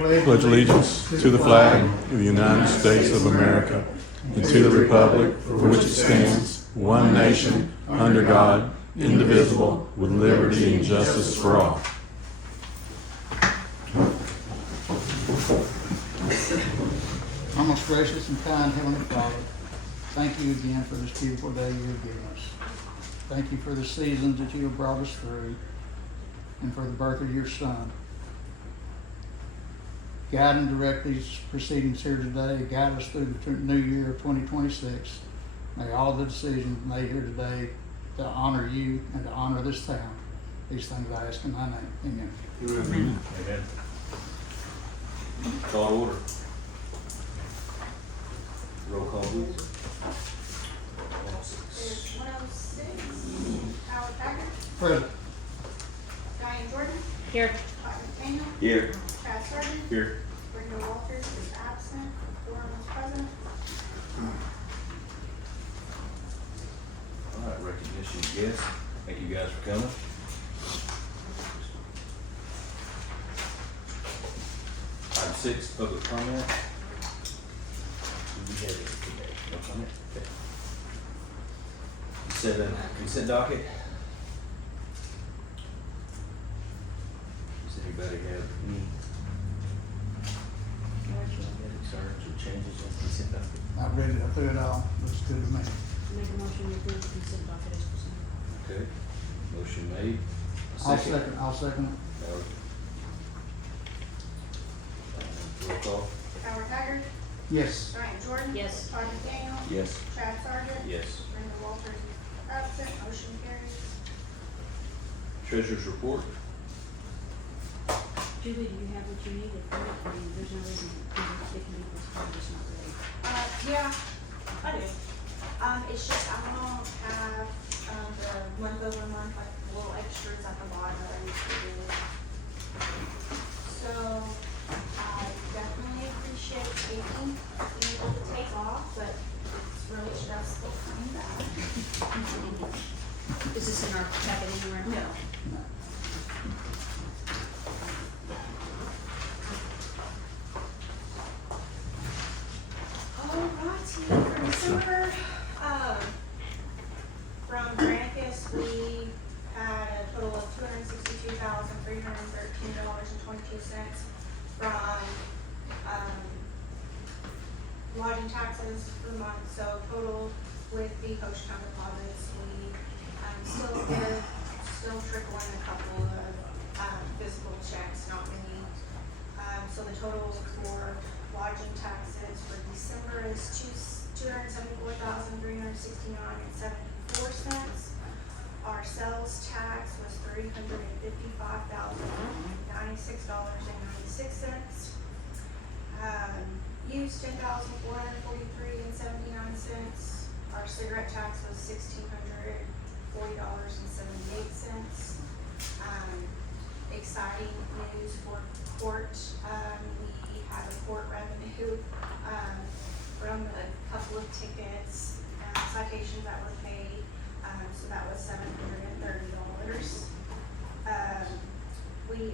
pledge allegiance to the flag of the United States of America and to the republic for which it stands, one nation, under God, indivisible, with liberty and justice for all. Our most gracious and kind Heavenly Father, thank you again for this beautiful day you have given us. Thank you for the seasons that you have brought us through and for the birth of your Son. Guide and direct these proceedings here today. Guide us through the new year of 2026. May all the decisions made here today to honor you and to honor this town. These things I ask in thy name. Amen. Amen. Amen. Call to order. Roll call, please. There's 106, Howard Packard, Present. Diane Jordan, Here. Todd McDaniel, Here. Chad Sargent, Here. Brenda Walters is absent, Lauren was present. All right, recognition of guests. Thank you guys for coming. Item 6, public comment. Do we have it today? No comment? Okay. 7, consent docket. Does anybody have any concerns or changes on consent docket? I read it, I threw it all. Looks good to me. Make a motion to approve the consent docket as presented. Okay, motion made. I'll second it. Roll call. Howard Packard, Yes. Diane Jordan. Yes. Todd McDaniel. Yes. Chad Sargent. Yes. Brenda Walters is absent, motion carries. Treasurer's report. Julie, do you have what you need? If not, I mean, there's no reason it can be postponed, it's not ready. Yeah, I do. It's just, I don't have, the month over month, like, little extras at the bottom that I need to do. So, I definitely appreciate being able to take off, but it's really stressful coming back. Is this in our packet anywhere? No. Alrighty, for December, from Granicus, we had a total of $262,313.22 from, lodging taxes per month, so total with the Hochatown deposits, we, still trickle in a couple of, physical checks, not many. So the total for lodging taxes for December is $274,369.74. Our sales tax was $355,096.96. Used $10,443.79. Our cigarette tax was $1,640.78. Exciting news for court. We have a court revenue from a couple of tickets, citations that were paid. So that was $730.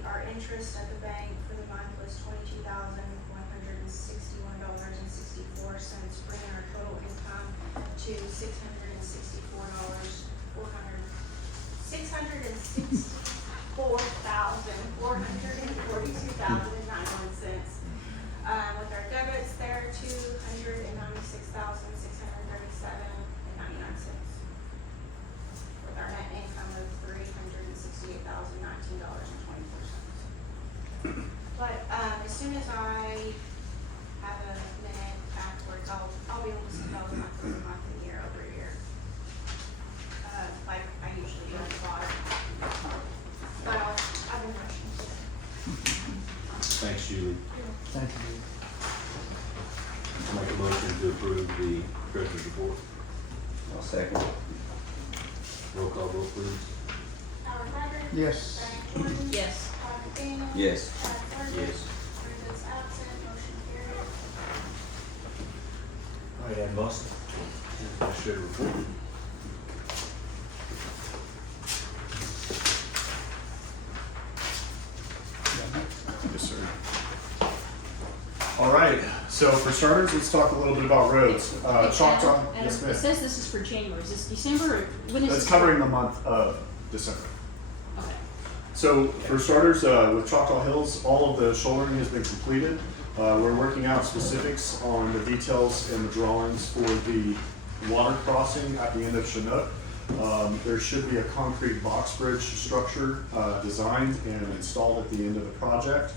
Our interest at the bank for the month was $22,161.64, bringing our total income to $664,442.91. With our debits there, $296,637.99. With our net income of $368,019.24. But as soon as I have a minute afterwards, I'll be able to send out the month over month and year over year, like I usually do at the bottom. But I've been rushing today. Thanks, Julie. Thank you. Make a motion to approve the treasurer's report. I'll second. Roll call vote, please. Howard Packard. Yes. Diane Jordan. Yes. Todd McDaniel. Yes. Chad Sargent. Yes. Brenda's absent, motion carries. All right, Ann Boston. Treasurer's report. Yes, sir. right, so for starters, let's talk a little bit about roads. Choctaw, Adam, yes it ma'am. says this is for January. Is this December or when is That's this? covering the month of December. Okay. So for starters, with Choctaw Hills, all of the shouldering has been completed. We're working out specifics on the details and the drawings for the water crossing at the end of Chinook. There should be a concrete box bridge structure designed and installed at the end of the project.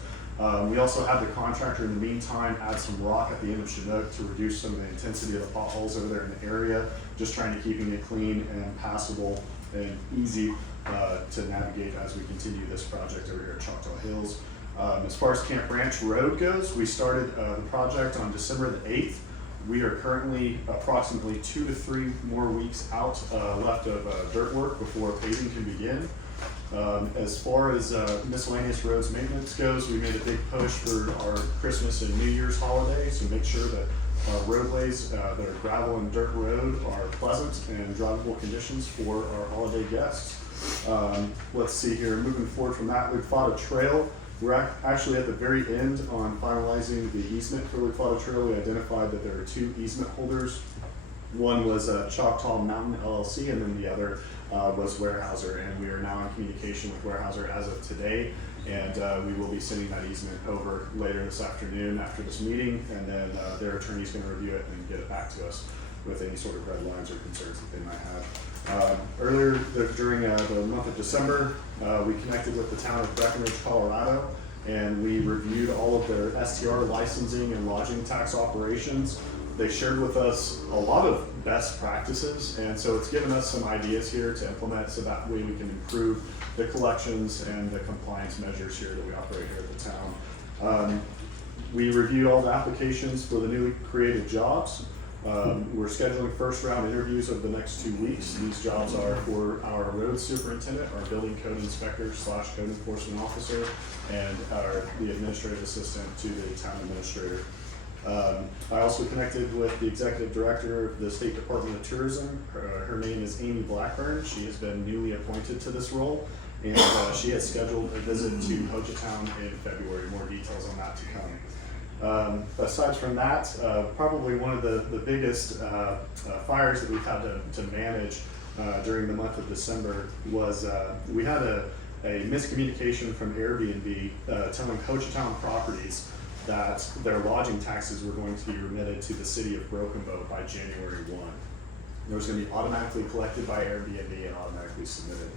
We also had the contractor in the meantime add some rock at the end of Chinook to reduce some of the intensity of the potholes over there in the area, just trying to keeping it clean and passable and easy to navigate as we continue this project over here at Choctaw Hills. As far as Camp Branch Road goes, we started the project on December the 8th. We are currently approximately 2 to 3 more weeks out left of dirt work before paving can begin. As far as miscellaneous roads maintenance goes, we made a big push for our Christmas and New Year's holidays to make sure that our roadways that are gravel and dirt road are pleasant and drivable conditions for our holiday guests. Let's see here, moving forward from that, we've fought a trail. We're actually at the very end on finalizing the easement for Lake Flotto Trail. We identified that there are 2 easement holders. One was Choctaw Mountain LLC, and then the other was Weyerhaeuser, and we are now in communication with Weyerhaeuser as of today, and we will be sending that easement over later this afternoon after this meeting, and then their attorney's going to review it and get it back to us with any sort of red lines or concerns that they might have. Earlier during the month of December, we connected with the town of Breckenridge, Colorado, and we reviewed all of their STR licensing and lodging tax operations. They shared with us a lot of best practices, and so it's given us some ideas here to implement so that way we can improve the collections and the compliance measures here that we operate here at the town. We reviewed all the applications for the newly created jobs. We're scheduling first round interviews over the next 2 weeks. These jobs are for our road superintendent, our building code inspector / code enforcement officer, and the administrative assistant to the town administrator. I also connected with the executive director of the State Department of Tourism. Her name is Amy Blackburn. She has been newly appointed to this role, and she has scheduled a visit to Hochatown in February. More details on that to come. Aside from that, probably one of the biggest fires that we've had to manage during the month of December was we had a miscommunication from Airbnb telling Hochatown properties that their lodging taxes were going to be remitted to the city of Broken Bow by January 1. It was going to be automatically collected by Airbnb and automatically submitted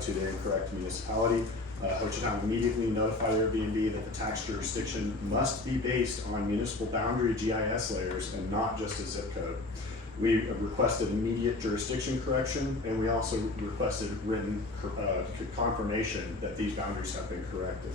to the incorrect municipality. Hochatown immediately notified Airbnb that the tax jurisdiction must be based on municipal boundary GIS layers and not just a zip code. We requested immediate jurisdiction correction, and we also requested written confirmation that these boundaries have been corrected.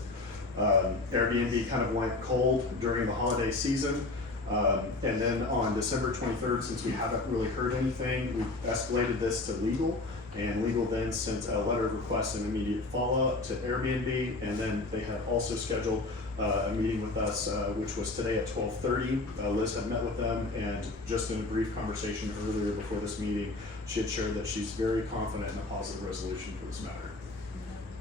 Airbnb kind of went cold during the holiday season, and then on December 23rd, since we haven't really heard anything, we escalated this to legal, and legal then sent a letter of request and immediate follow-up to Airbnb, and then they had also scheduled a meeting with us, which was today at 12:30. Liz had met with them, and just in a brief conversation earlier before this meeting, she had shared that she's very confident in a positive resolution for this matter.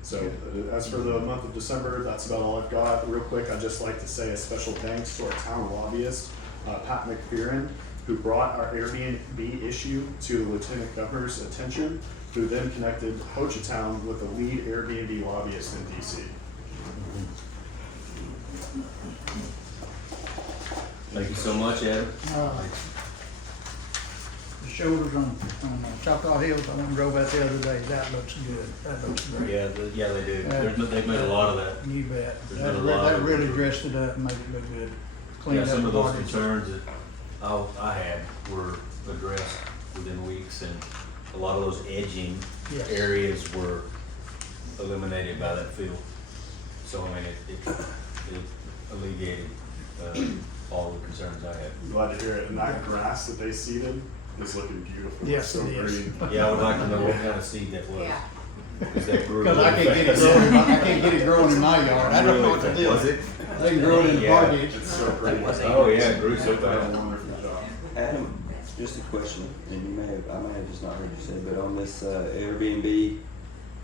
So as for the month of December, that's about all I've got. Real quick, I'd just like to say a special thanks to our town lobbyist, Pat McPheron, who brought our Airbnb issue to the Lieutenant Governor's attention, who then connected Hochatown with the lead Airbnb lobbyist in DC. Thank you so much, Adam. The shoulders on Choctaw Hills, I went and drove out the other day, that looks good, that looks great. Yeah, they do. They've made a lot of that. You bet. There's That been a lot that of really it. dressed it up and made it look good. Yeah, Cleaned up some the of those body. concerns that I had were addressed within weeks, and a lot of those edging Yes. areas were eliminated by that field. So, I mean, it alleviated all the concerns I had. Glad to hear it. And that grass that they seeded is looking beautiful. Yes, It's so it is. green. Yeah, I would like to know what kind of seed that was. Yeah. Because that grew Cause I really can't get it fast. growing, I can't get it growing in my yard, I don't know what to do. Was it? They can grow it in the Yeah. park ditch. It's so pretty. Oh, yeah, it grew so They've done a fast. wonderful job. Adam, just a question, and I may have just not heard you say, but on this Airbnb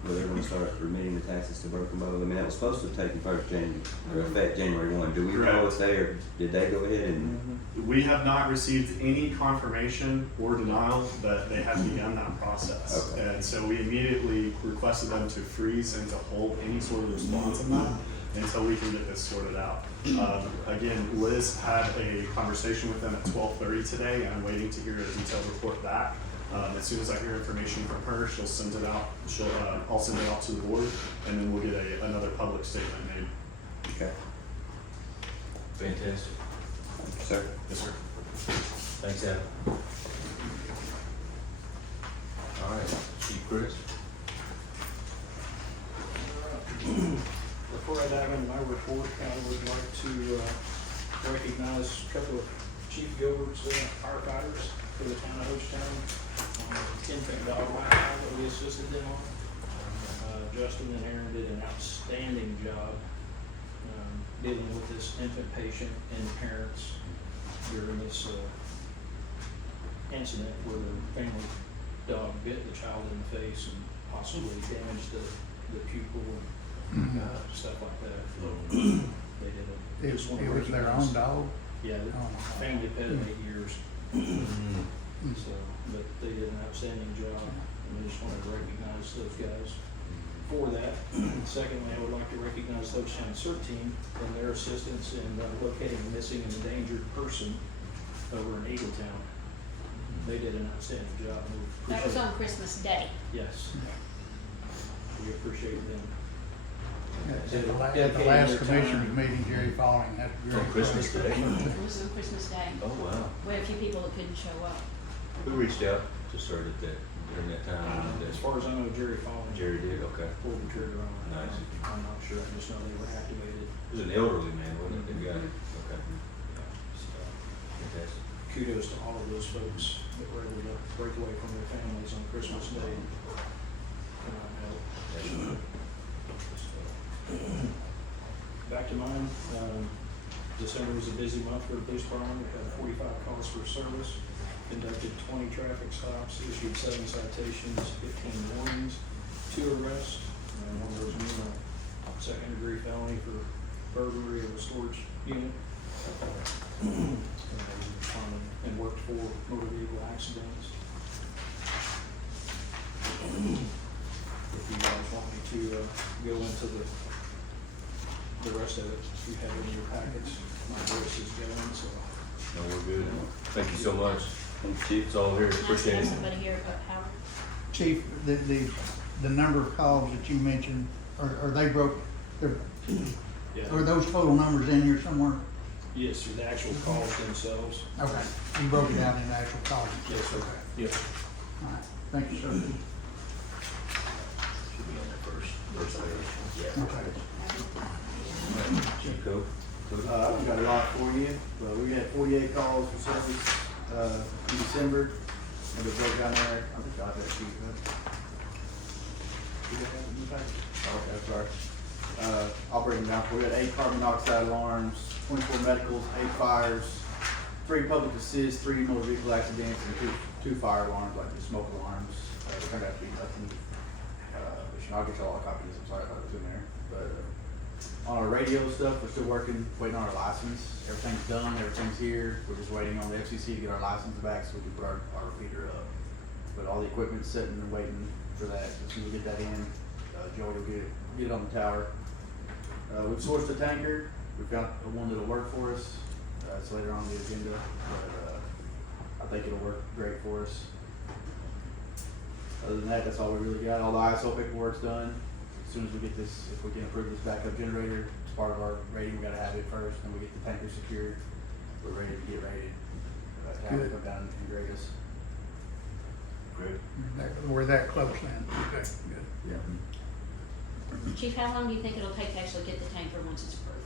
where they're gonna start remitting the taxes to Broken Bow. I mean, that was supposed to take first January, or effect January 1. Do we know Correct. if they, or did they go ahead and? We have not received any confirmation or denial that they have begun that process. Okay. And so we immediately requested them to freeze and to hold any sort of response on that until we can get this sorted out. Again, Liz had a conversation with them at 12:30 today, and I'm waiting to hear a detailed report back. As soon as I hear information from her, she'll send it out. I'll send it out to the board, and then we'll get another public statement made. Okay. Fantastic. Sir? Yes, sir. Thanks, Adam. All right, Chief Chris. Before I dive into my report, I would like to recognize a couple of Chief Gilbert's firefighters for the town of Hochatown. Infant dog line that we assisted them on. Justin and Aaron did an outstanding job dealing with this infant patient and parents during this incident where the family dog bit the child in the face and possibly damaged the pupil and stuff like that. They did a. It just wanna was their recognize- own dog? Yeah, the Oh, my God. family pet of 8 years. So, but they did an outstanding job, and I just wanted to recognize those guys for that. Secondly, I would like to recognize the Hochatown CERT team and their assistance in locating a missing and endangered person over in Eagletown. They did an outstanding job. and we That was appreciate- on Christmas Day. Yes, we appreciate them. At the last Dedicating their commissioners time. meeting, Jerry Falling, that. On Christmas Day? It was on Christmas Day. Oh, wow. We had a few people that couldn't show up. Who reached out to start at that, during that time? As far as I know, Jerry Fallon. Jerry did, okay. Pulled the trigger on it. Nice. I'm not sure, I just know they were activated. It was an elderly man, wasn't it, that got it? Okay, So, fantastic. kudos to all of those folks that were able to break away from their families on Christmas Day and come out and help. Excellent. Back to mine, December was a busy month for the police department. We had 45 calls for service, conducted 20 traffic stops, issued 7 citations, 15 warnings, 2 arrests, and one of those being a second-degree felony for burglary of a storage unit. And they responded and worked for motor vehicle accidents. If you guys want me to go into the rest of it, you have it in your packets. My voice is going, so. No, we're good. Thank you so much. Thanks, Chief. It's all here, Can I appreciate have it. somebody here about Howard? Chief, the number of calls that you mentioned, are they broke, are Yeah. those total numbers in here somewhere? Yes, sir, the actual calls themselves. Okay, you broke it out into actual calls? Yes, sir. Yes. All right, thank you, sir. Should be on there first page. Yeah. Okay. Chief Coe? I've got a lot for you, but we had 48 calls for service, in December, and we broke down there, I think I got that sheet, but. You got that in the package? Okay, sorry. I'll bring them down for you. We had 8 carbon dioxide alarms, 24 medicals, 8 fires, 3 public assists, 3 motor vehicle accidents, and two fire alarms, like the smoke alarms. It turned out to be nothing, I'll get you all the copies, I'm sorry if I was in there, but, on our radio stuff, we're still working, waiting on our license. Everything's done, everything's here. We're just waiting on the FCC to get our license back so we can put our repeater up. But all the equipment's sitting and waiting for that. As soon as we get that in, Joey will get it on the tower. We've sourced a tanker. We've got one that'll work for us. It's later on the agenda, but I think it'll work great for us. Other than that, that's all we really got. All the ISO paperwork's done. As soon as we get this, if we can approve this backup generator, it's part of our rating, we gotta have it first, then we get the tanker secured. We're ready to get rated. To have it come down and grade us. Great. We're that close then, okay, good. Yeah. Chief, how long do you think it'll take to actually get the tanker once it's approved?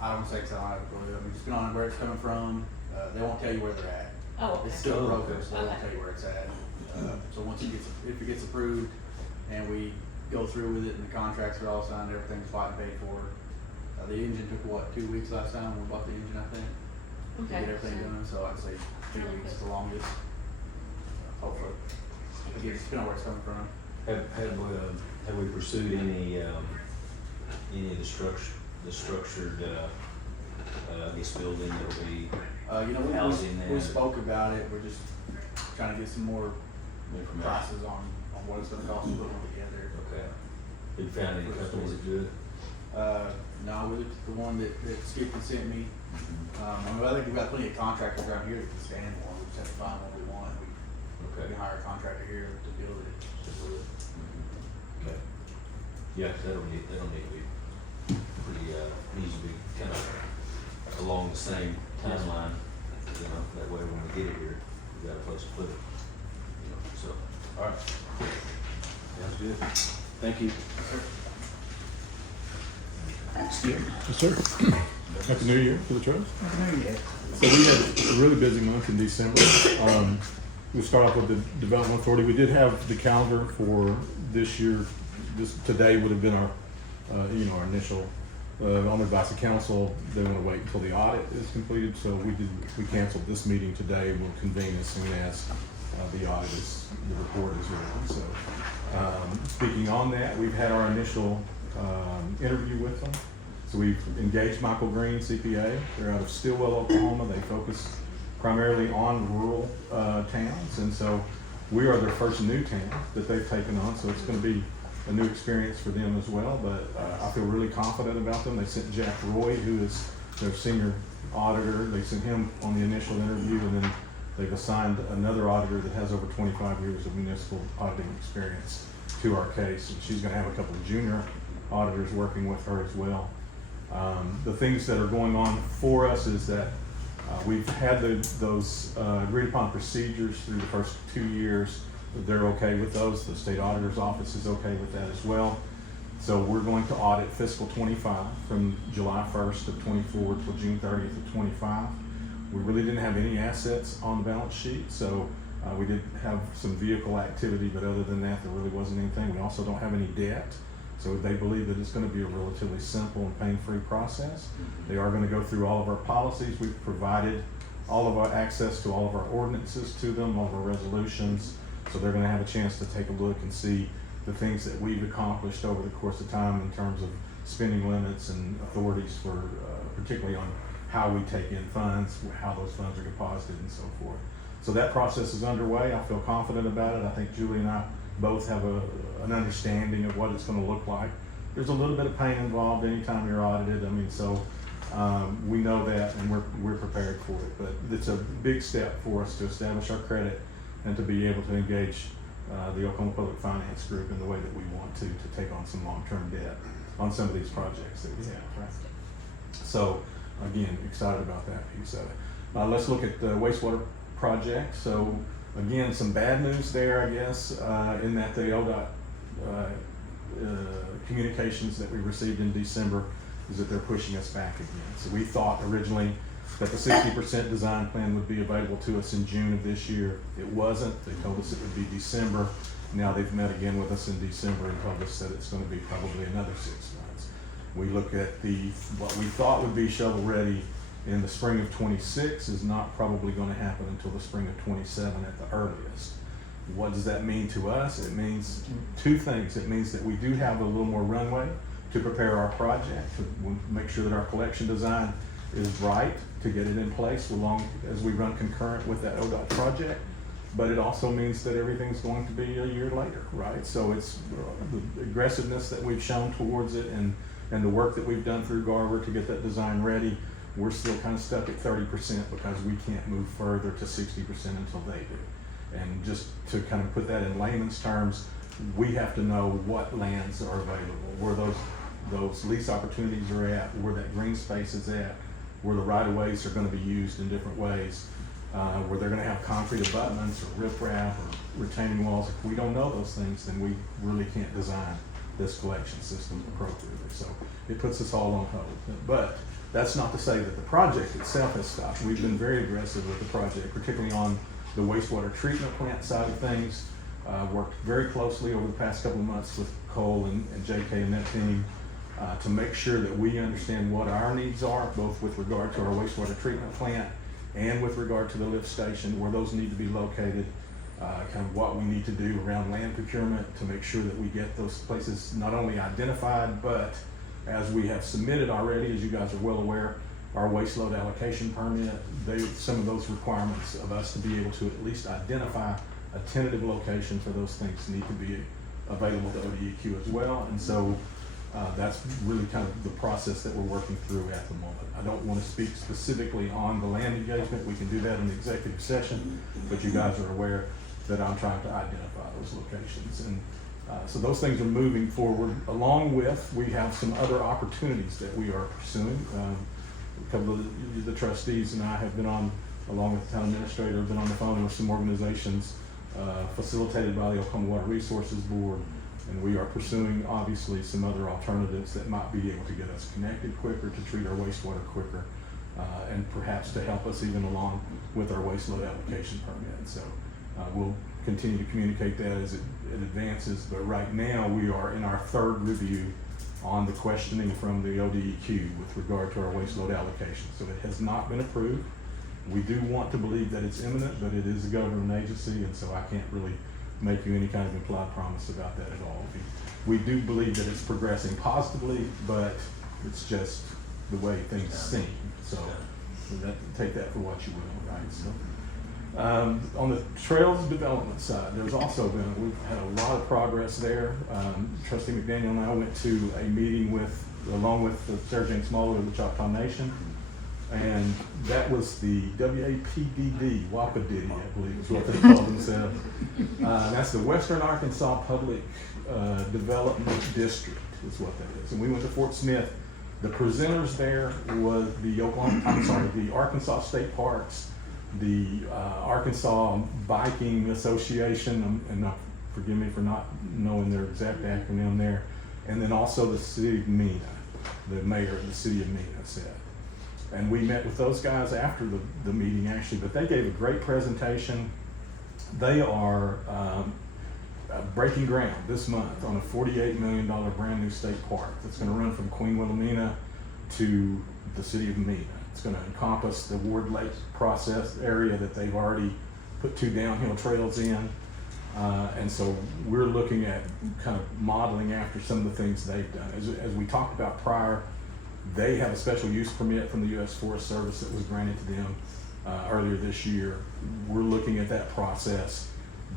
I don't think so, I mean, just on where it's coming from, they won't tell you where they're at. Oh, okay. It's still broken, so they won't Okay. tell you where it's at. So once if it gets approved and we go through with it and the contracts are all signed, everything's bought and paid for. The engine took what, 2 weeks last time when we bought the engine, I think? To Okay. get everything so- done, so I'd say 2 Really weeks is quick. the longest. Hopefully. It's kind of where it's coming from. Have we pursued any of the structured, I guess building that'll be You know, housing there? we spoke about it, we're just trying to get some more information? prices on what it's gonna cost to put one together. Okay. Have you found any companies that do it? No, we looked at the one that Skip had sent me. I mean, I think we've got plenty of contractors around here that can stand one, we just have to find one we want. We Okay. can hire a contractor here to build it. Okay. Yeah, 'cause that'll need to be pretty, needs to be kind of along the same timeline, you know, that way when we get it here, we got a place to put it. You know, so, all right. Sounds good. Thank you. Yes, sir. Happy New Year to the trust. So we had a really busy month in December. We'll start off with the Development Authority. We did have the calendar for this year. Today would have been our, our initial, on advice of council. They want to wait until the audit is completed, so we canceled this meeting today. We'll convene as soon as the audit is, the report is ready. So, speaking on that, we've had our initial interview with them. So we've engaged Michael Green, CPA. They're out of Stillwell, Oklahoma. They focus primarily on rural towns, and so we are their first new town that they've taken on. So it's going to be a new experience for them as well. But I feel really confident about them. They sent Jack Roy, who is their senior auditor. They sent him on the initial interview, and then they've assigned another auditor that has over 25 years of municipal auditing experience to our case. And she's going to have a couple of junior auditors working with her as well. The things that are going on for us is that we've had those agreed upon procedures through the first 2 years. They're okay with those. The state auditor's office is okay with that as well. So we're going to audit fiscal 25 from July 1st of 24 till June 30th of 25. We really didn't have any assets on the balance sheet, so we did have some vehicle activity, but other than that, there really wasn't anything. We also don't have any debt. So they believe that it's going to be a relatively simple and pain-free process. They are going to go through all of our policies. We've provided all of our access to all of our ordinances to them, all of our resolutions. So they're going to have a chance to take a look and see the things that we've accomplished over the course of time in terms of spending limits and authorities for, particularly on how we take in funds, how those funds are deposited and so forth. So that process is underway. I feel confident about it. I think Julie and I both have an understanding of what it's going to look like. There's a little bit of pain involved anytime you're audited. I mean, so we know that, and we're prepared for it. But it's a big step for us to establish our credit and to be able to engage the Oklahoma Public Finance Group in the way that we want to take on some long-term debt on some of these projects that we have. Right? So again, excited about that piece of it. Let's look at the wastewater project. So again, some bad news there, I guess, in that the ODOT communications that we received in December is that they're pushing us back again. So we thought originally that the 60% design plan would be available to us in June of this year. It wasn't. They told us it would be December. Now they've met again with us in December and told us that it's going to be probably another 6 months. We look at what we thought would be shovel ready in the spring of 26 is not probably going to happen until the spring of 27 at the earliest. What does that mean to us? It means two things. It means that we do have a little more runway to prepare our project, to make sure that our collection design is right, to get it in place along as we run concurrent with that ODOT project. But it also means that everything's going to be a year later, right? So it's the aggressiveness that we've shown towards it and the work that we've done through Garver to get that design ready. We're still kind of stuck at 30% because we can't move further to 60% until they do. And just to kind of put that in layman's terms, we have to know what lands are available, where those lease opportunities are at, where that green space is at, where the right-of-ways are going to be used in different ways, where they're going to have concrete abutments or riprap or retaining walls. If we don't know those things, then we really can't design this collection system appropriately. So it puts us all on hold. But that's not to say that the project itself has stopped. We've been very aggressive with the project, particularly on the wastewater treatment plant side of things. Worked very closely over the past couple of months with Cole and JK and that team to make sure that we understand what our needs are, both with regard to our wastewater treatment plant and with regard to the lift station, where those need to be located. kind of what we need to do around land procurement to make sure that we get those places not only identified, but as we have submitted already, as you guys are well aware, our waste load allocation permit, some of those requirements of us to be able to at least identify a tentative location for those things need to be available to ODEQ as well. And so that's really kind of the process that we're working through at the moment. I don't want to speak specifically on the land engagement. We can do that in the executive session, but you guys are aware that I'm trying to identify those locations. And so those things are moving forward. Along with, we have some other opportunities that we are pursuing. A couple of the trustees and I have been on, along with the town administrator, have been on the phone with some organizations facilitated by the Oklahoma Water Resources Board, and we are pursuing obviously some other alternatives that might be able to get us connected quicker, to treat our wastewater quicker, and perhaps to help us even along with our waste load application permit. So we'll continue to communicate that as it advances, but right now we are in our third review on the questioning from the ODEQ with regard to our waste load allocation. So it has not been approved. We do want to believe that it's imminent, but it is a government agency, and so I can't really make you any kind of implied promise about that at all. We do believe that it's progressing positively, but it's just the way things seem. So take that for what you will, right? So on the trails development side, there's also been, we've had a lot of progress there. Trustee McDaniel and I went to a meeting along with the Sarah Jane Smallwood of the Hochatown Nation, and that was the WAPDD, WAPDD, I believe is what they call themselves. That's the Western Arkansas Public Development District is what that is. And we went to Fort Smith. The presenters there was the Arkansas State Parks, the Arkansas Biking Association, and forgive me for not knowing their exact acronym there, and then also the city of Mena, the mayor of the city of Mena said. And we met with those guys after the meeting actually, but they gave a great presentation. They are breaking ground this month on a $48 million brand new state park that's gonna run from Queen Wilhelmina to the city of Mena. It's gonna encompass the Ward Lake process area that they've already put 2 downhill trails in. And so we're looking at kind of modeling after some of the things they've done. As we talked about prior, they have a special use permit from the U.S. Forest Service that was granted to them earlier this year. We're looking at that process.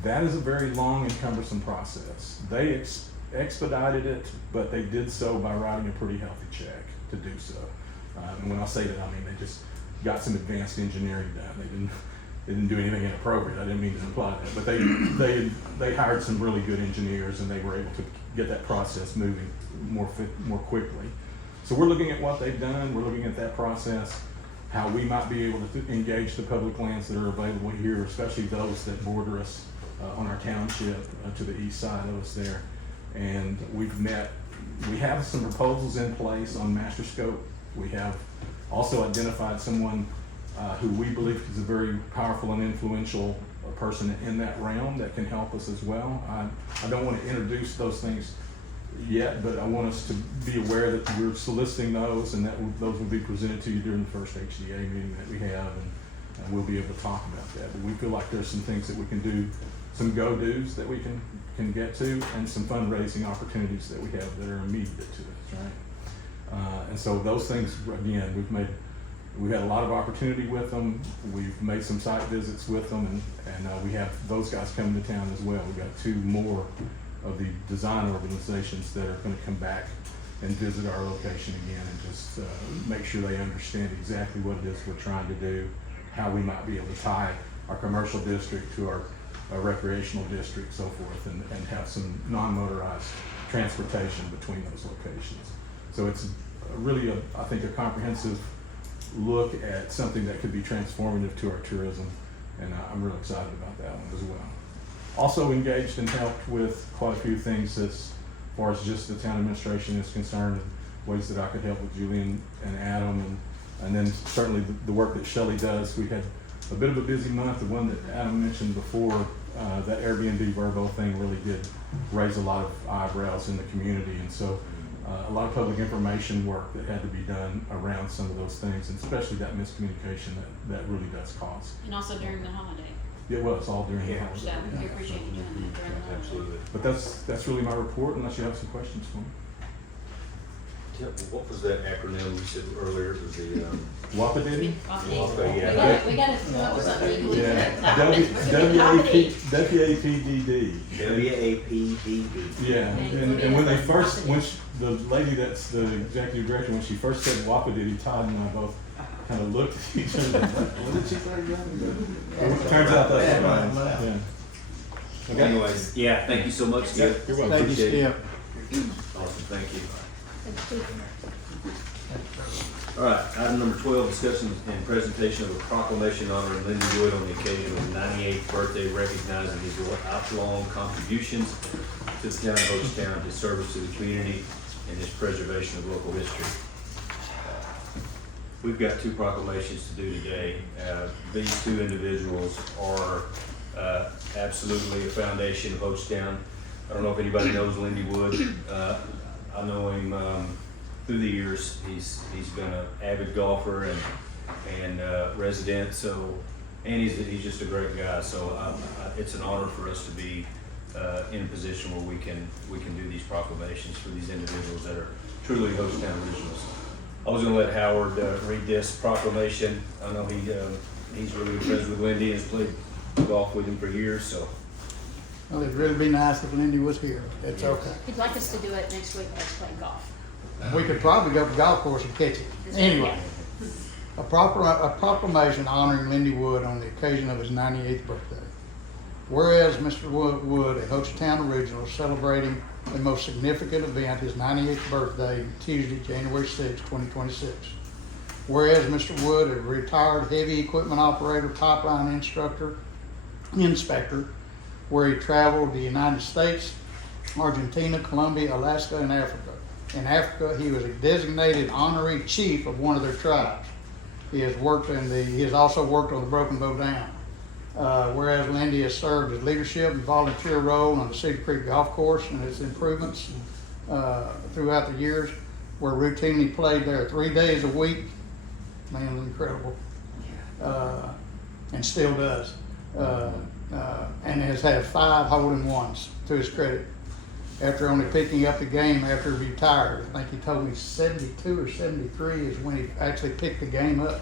That is a very long and cumbersome process. They expedited it, but they did so by writing a pretty healthy check to do so. And when I say that, I mean they just got some advanced engineering done. They didn't do anything inappropriate. I didn't mean to imply that, but they hired some really good engineers, and they were able to get that process moving more quickly. So we're looking at what they've done. We're looking at that process, how we might be able to engage the public lands that are available here, especially those that border us on our township to the east side of us there. And we have some proposals in place on master scope. We have also identified someone who we believe is a very powerful and influential person in that realm that can help us as well. I don't want to introduce those things yet, but I want us to be aware that we're soliciting those, and those will be presented to you during the first HDA meeting that we have, and we'll be able to talk about that. But we feel like there's some things that we can do, some go-dos that we can get to, and some fundraising opportunities that we have that are immediate to us, right? And so those things, again, we've had a lot of opportunity with them. We've made some site visits with them, and we have those guys coming to town as well. We've got 2 more of the design organizations that are going to come back and visit our location again, and just make sure they understand exactly what it is we're trying to do, how we might be able to tie our commercial district to our recreational district, so forth, and have some non-motorized transportation between those locations. So it's really, I think, a comprehensive look at something that could be transformative to our tourism, and I'm really excited about that one as well. Also engaged and helped with quite a few things as far as just the town administration is concerned, and ways that I could help with Julian and Adam, and then certainly the work that Shelley does. We had a bit of a busy month. The one that Adam mentioned before, that Airbnb Verbo thing really did raise a lot of eyebrows in the community, and so a lot of public information work that had to be done around some of those things, and especially that miscommunication that really does cause. And also during the holiday. Yeah, well, it's all during the Yeah. hours. So we appreciate you doing that during the holiday. Absolutely. But that's really my report, unless you have some questions for me. What was that acronym you said earlier? It was the, Wapididdy? yeah. We gotta come up with something. Yeah, WAPDD. WAPDD. Yeah, and when they first, the lady that's the executive director, when she first said Wapididdy, Todd and I both kind of looked at each other like, what did she say again? It turns out that's right, yeah. Okay. Anyways, yeah, thank you so much, Skip. You're welcome. Thank you, Appreciate it. Skip. Awesome, thank you. All right, item number 12, discussion and presentation of a proclamation honoring Lindy Wood on the occasion of his 98th birthday, recognizing his lifelong contributions to the town of Hochatown, his service to the community, and his preservation of local history. We've got two proclamations to do today. These two individuals are absolutely a foundation of Hochatown. I don't know if anybody knows Lindy Wood. I know him through the years. He's been an avid golfer and resident. So, and he's just a great guy. So it's an honor for us to be in a position where we can do these proclamations for these individuals that are truly Hochatown originals. I was going to let Howard read this proclamation. I know he's really friends with Lindy and has played golf with him for years. So. Well, it'd really be nice if Lindy was here. It's okay. He'd like us to do it next week, let's play golf. We could probably go to the golf course and catch it. Anyway, a proclamation honoring Lindy Wood on the occasion of his 98th birthday. Whereas Mr. Wood, a Hochatown original, is celebrating the most significant event, his 98th birthday, Tuesday, January 6, 2026. Whereas Mr. Wood, a retired heavy equipment operator, pipeline inspector, where he traveled the United States, Argentina, Colombia, Alaska, and Africa. In Africa, he was a designated honorary chief of one of their tribes. He has also worked on the Broken Bow Dam. Whereas Lindy has served his leadership and volunteer role on the Cedar Creek Golf Course and its improvements throughout the years, were routinely played there 3 days a week. Man, incredible. And still does. And has had 5 hole-in-ones to his credit. After only picking up the game after he retired. I think he told me 72 or 73 is when he actually picked the game up.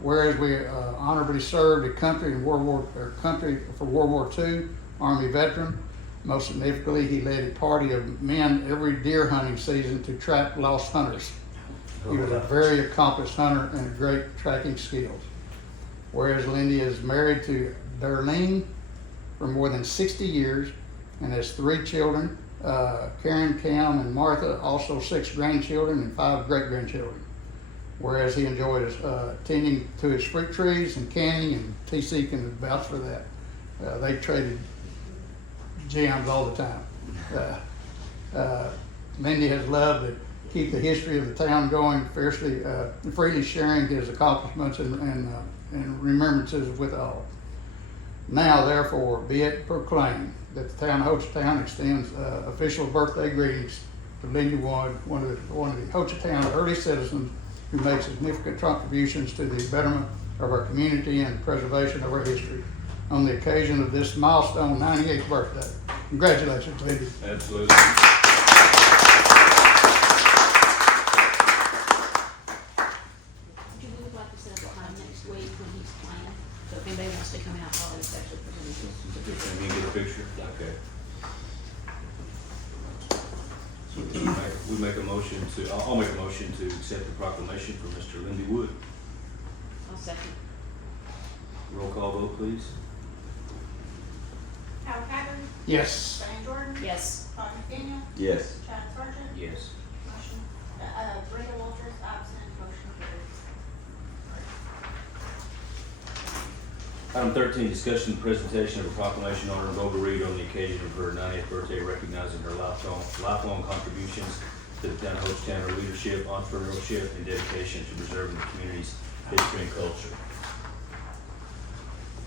Whereas we honorably served the country in for World War II, Army veteran. Most significantly, he led a party of men every deer hunting season to trap lost hunters. He was a very accomplished hunter and great tracking skills. Whereas Lindy is married to Darlene for more than 60 years and has 3 children, Karen, Cam, and Martha, also 6 grandchildren and 5 great-grandchildren. Whereas he enjoys tending to his fruit trees and canning, and TC can vouch for that. They traded gems all the time. Lindy has loved to keep the history of the town going, freely sharing his accomplishments and remembrances with all. Now, therefore, be it proclaimed that the town of Hochatown extends official birthday greetings to Lindy Wood, one of the Hochatown early citizens who makes significant contributions to the betterment of our community and preservation of our history on the occasion of this milestone 98th birthday. Congratulations, Lindy. Absolutely. We would like to set up a time next week when he's playing, so if anybody wants to come out while he's actually presenting. Can you get a picture? Okay. So we make a motion to, I'll make a motion to accept the proclamation for Mr. Lindy Wood. I'll second. Roll call vote, please. Howard Haggard, Yes. Diane Jordan, Yes. Todd McDaniel, Yes. Chad Sargent, Yes. motion, Brenda Walters, absent, motion carries. Item 13, discussion and presentation of a proclamation honoring Golda Reed on the occasion of her 90th birthday, recognizing her lifelong contributions to the town of Hochatown, her leadership, entrepreneurship, and dedication to preserving the community's history and culture.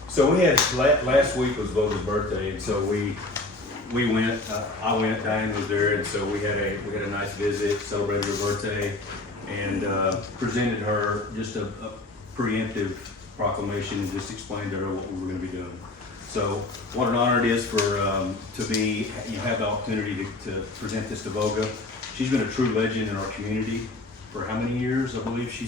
So we had, last week was Golda's birthday, and so we went, I went, Diane was there, and so we had a nice visit, celebrated her birthday, and presented her just a preemptive proclamation and just explained to her what we were gonna be doing. So what an honor it is for, to be, have the opportunity to present this to Voga. She's been a true legend in our community for how many years? I believe she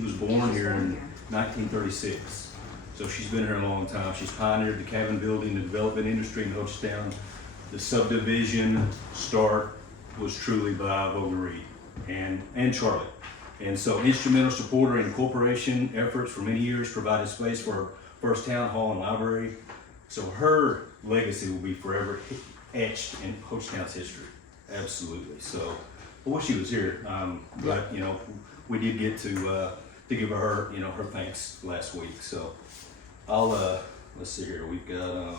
was born here in 1936. So she's been here a long time. She's pioneered the cabin building, the development industry in Hochatown. The subdivision start was truly by Voga Reed and Charlie. And so instrumental supporter in corporation efforts for many years, provided space for our first town hall and library. So her legacy will be forever etched in Hochatown's history. Absolutely. So I wish she was here, but we did get to give her her thanks last week. So I'll let's see here. We've got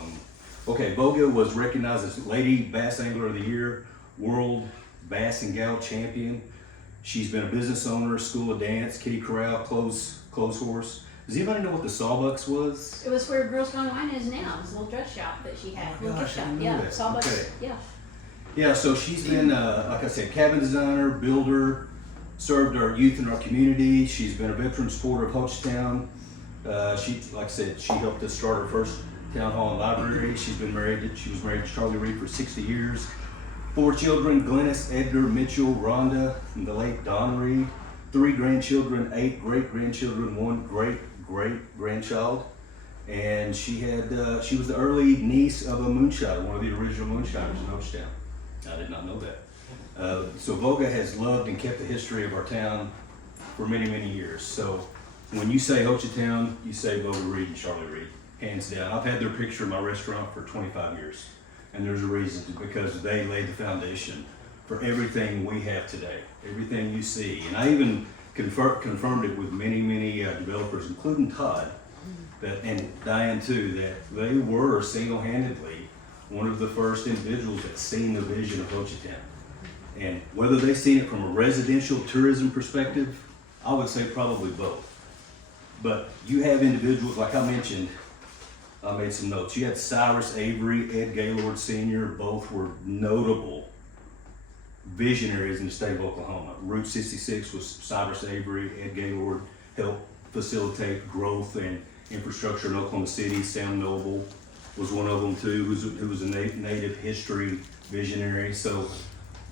okay. Voga was recognized as Lady Bass Angler of the Year, World Bass and Gal Champion. She's been a business owner, school of dance, kitty corral, clothes horse. Does anybody know what the Sawbucks was? It was where Girls Gone Wine is now. It's a little dress shop that she had. Oh, Little gosh, dress I shop. didn't know Yeah, that. Sawbucks. Okay. Yeah. Yeah, so she's been, like I said, cabin designer, builder, served our youth in our community. She's been a veteran supporter of Hochatown. Like I said, she helped us start our first town hall and library. She was married to Charlie Reed for 60 years. 4 children, Glennis, Edgar, Mitchell, Rhonda, and the late Don Reed. 3 grandchildren, 8 great-grandchildren, 1 great-great-grandchild. And she was the early niece of a moonshiner, one of the original moonshiners in Hochatown. I did not know that. So Voga has loved and kept the history of our town for many, many years. So when you say Hochatown, you say Voga Reed and Charlie Reed, hands down. I've had their picture in my restaurant for 25 years. And there's a reason, because they laid the foundation for everything we have today, everything you see. And I even confirmed it with many, many developers, including Todd, and Diane too, that they were single-handedly one of the first individuals that seen the vision of Hochatown. And whether they've seen it from a residential tourism perspective, I would say probably both. But you have individuals, like I mentioned, I made some notes. You had Cyrus Avery, Ed Gaylord Sr., both were notable visionaries in the state of Oklahoma. Route 66 was Cyrus Avery. Ed Gaylord helped facilitate growth and infrastructure in Oklahoma City. Sam Noble was one of them too, who was a native history visionary. So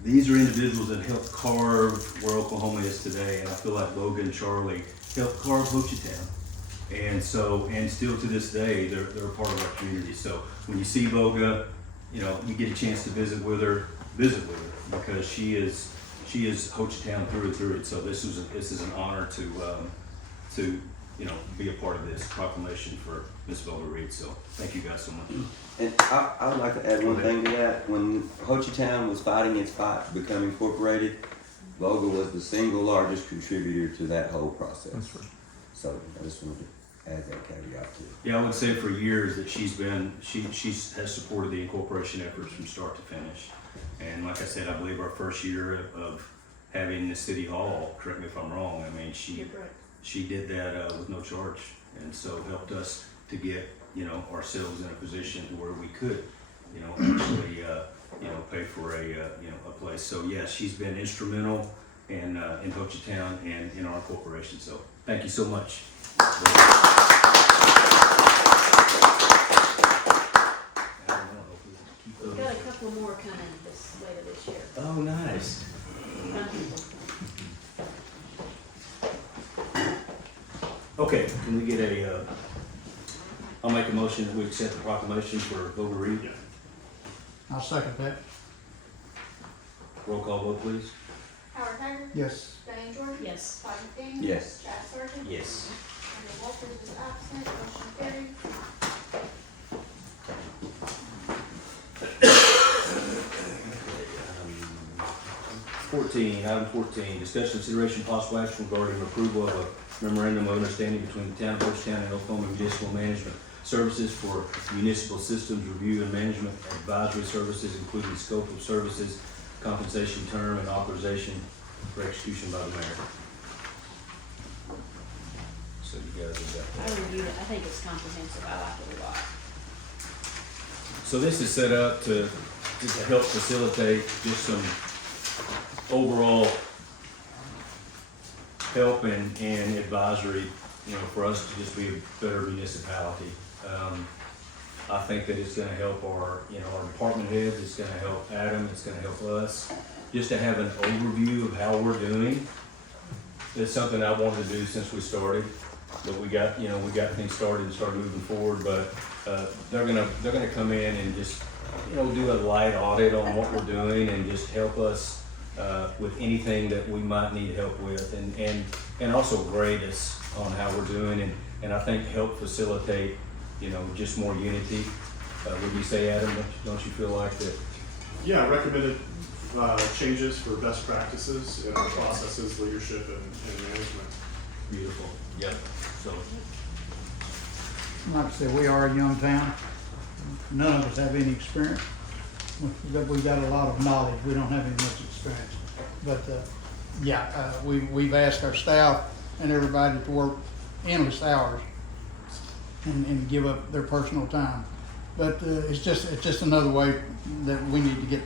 these are individuals that helped carve where Oklahoma is today, and I feel like Voga and Charlie helped carve Hochatown. And so, and still to this day, they're a part of our community. So when you see Voga, you get a chance to visit with her, because she is Hochatown through and through. So this is an honor to be a part of this proclamation for Miss Voga Reed. So thank you guys so much. And I would like to add one thing to that. When Hochatown was fighting its fight to become incorporated, Voga was the single largest contributor to that whole process. That's right. So I just wanted to add that caveat to it. Yeah, I would say for years that she has supported the incorporation efforts from start to finish. And like I said, I believe our first year of having the city hall, correct me if I'm wrong, I mean, she did that with no charge, and so helped us to get ourselves in a position to where we could actually pay for a place. So yes, she's been instrumental in Hochatown and in our corporation. So thank you so much. We've got a couple more coming later this year. Oh, nice. Okay, can we get I'll make a motion that we accept the proclamation for Voga Reed. I'll second that. Roll call vote, please. Howard Hager. Yes. Diane Jordan. Yes. Todd McDaniel. Yes. Chad Sargent. Yes. Andrew Walters is absent. Motion carried. Item 14, discussion, consideration, possible action regarding approval of a memorandum of understanding between the town of Hochatown and Oklahoma Municipal Management Services for municipal systems review and management advisory services, including scope of services, compensation term, and authorization for execution by the mayor. So you guys have got that. I reviewed it. I think it's comprehensive. I like it a lot. So this is set up to help facilitate just some overall help and advisory you know, for us to just be a better municipality. I think that it's gonna help our, you know, our department heads, it's gonna help Adam, it's gonna help us, just to have an overview of how we're doing. It's something I wanted to do since we started, but we got things started and started moving forward, but, they're gonna come in and just, you know, do a light audit on what we're doing and just help us, with anything that we might need help with, and also grade us on how we're doing, and I think help facilitate, you know, just more unity. Would you say, Adam, don't you feel like that? Yeah, recommended changes for best practices in our processes, leadership, and management. Beautiful. Yep. So, Like I said, we are a young town. None of us have any experience. We've got a lot of knowledge. We don't have any much experience. But, we've asked our staff and everybody to work endless hours and give up their personal time. But it's just another way that we need to get